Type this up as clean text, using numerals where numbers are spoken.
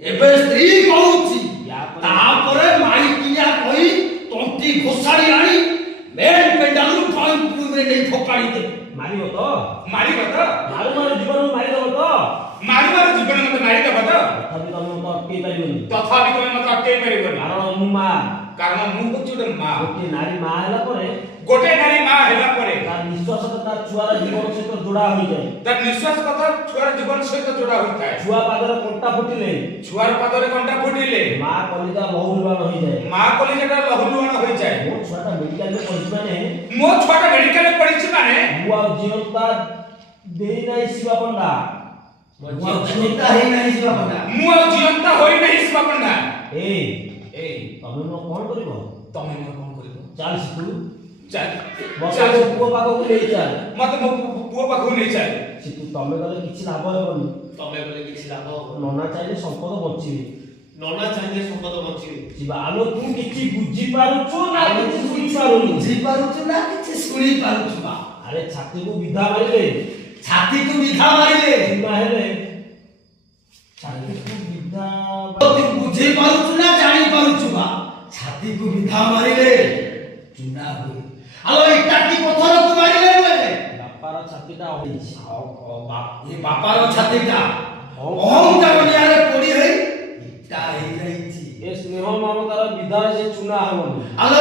ଏବେ ସ୍ତ୍ରୀ କହୁଛି ତାପରେ ମାଇକିଆ କହି ତଣ୍ଟି ଘୋଷାଡ଼ି ଆଣି ମେନ୍ ପେଣ୍ଡାଲରୁ ଡ୍ରଇଂ ରୁମରେ ନେଇ ଫୋପାଡ଼ି ଦେବେ। ମାରିବ ତ? ମାରିବ ତ? ମାରୁ ମାରୁ ଜୀବନକୁ ମାରିଦବ ତ? ମାରୁ ମାରୁ ଜୀବନ ମତେ ମାରିଦବ ତ? ତଥାପି ତମେ ମତେ ଅଟକେଇ ପାରିବନି। ତଥାପି ତମେ ମତେ ଅଟକେଇ ପାରିବନି। କାରଣ ମୁଁ ମା। କାରଣ ମୁଁ ହଉଛି ଗୋଟେ ମା। ଗୋଟିଏ ନାରୀ ମା ହେଲା ପରେ ଗୋଟେ ନାରୀ ମା ହେଲା ପରେ ତାର ନିଶ୍ୱାସ ତାର ଛୁଆର ଜୀବନ ସହିତ ଯୋଡ଼ା ହୋଇଯାଏ। ତାର ନିଶ୍ୱାସ କଥା ଛୁଆର ଜୀବନ ସହିତ ଯୋଡ଼ା ହୋଇଥାଏ। ଛୁଆ ପାଦରେ କଣ୍ଟା ଫୁଟିଲେ ଛୁଆର ପାଦରେ କଣ୍ଟା ଫୁଟିଲେ ମା କଲିଜା ଲହୁଲୁହାଣ ହୋଇଯାଏ। ମା କଲିଜାଟା ଲହୁଲୁହାଣ ହୋଇଯାଏ। ମୋ ଛୁଆଟା ମେଡିକାଲରେ ପଢିଛି ମାନେ ମୋ ଛୁଆଟା ମେଡିକାଲରେ ପଢିଛି ମାନେ ମୁଁ ଆଉ ଜିଅନ୍ତା ଦେଇ ନାହିଁ ଶିବା ପଣ୍ଡା। ମୁଁ ଆଉ ଜିଅନ୍ତା ହେଇ ନାହିଁ ଶିବା ପଣ୍ଡା। ମୁଁ ଆଉ ଜିଅନ୍ତା ହୋଇ ନାହିଁ ଶିବା ପଣ୍ଡା। ଏଇ ଏଇ ତମେ ମୋ କଣ କରିବ? ତମେ ମୋର କଣ କରିବ? ଚାଲ ଶିଖୁ। ଚାଲ ମତେ ମୋ ପୁଅ ପାଖକୁ ନେଇ ଚାଲ। ମତେ ମୋ ପୁଅ ପାଖକୁ ନେଇ ଚାଲ। ଶିଖୁ ତମେ ଗଲେ କିଛି ଲାଭ ହେବନି। ତମେ ଗଲେ କିଛି ଲାଭ ହବ। ନନା ଚାହିଁଲେ ସମ୍ପଦ ବଞ୍ଚିବେ। ନନା ଚାହିଁଲେ ସମ୍ପଦ ବଞ୍ଚିବେ। ଯିବା ଆଲୋ ତୁ କିଛି ବୁଝିପାରୁଛୁ ନା କିଛି ଶୁଣିପାରୁନୁ? ବୁଝିପାରୁଛୁ ନା କିଛି ଶୁଣି ପାରୁଛୁ ବା? ଆରେ ଛାତିକୁ ବିଧା ମାରିଲେ ଛାତିକୁ ବିଧା ମାରିଲେ ଚୁନା ହେଲେ ଛାତିକୁ ବିଧା ତୁ ବୁଝି ପାରୁଛୁ ନା ଜାଣି ପାରୁଛୁ ବା? ଛାତିକୁ ବିଧା ମାରିଲେ ଚୁନା ହୁଏ। ଆଲୋ ଇଟା କି ପଥରକୁ ମାରିଲେ ନୁହେଁ? ବାପାର ଛାତିଟା ଅଳିଛି। ଏ ବାପାର ଛାତିଟା ଅହଙ୍କାର ନିଆଁରେ ପୋଡ଼ି ହୋଇ ଇଟା ହେଇଯାଇଛି। ଏ ସ୍ନେହ ମମତାର ବିଧାରେ ସେ ଚୁନା ହବନି। ଆଲୋ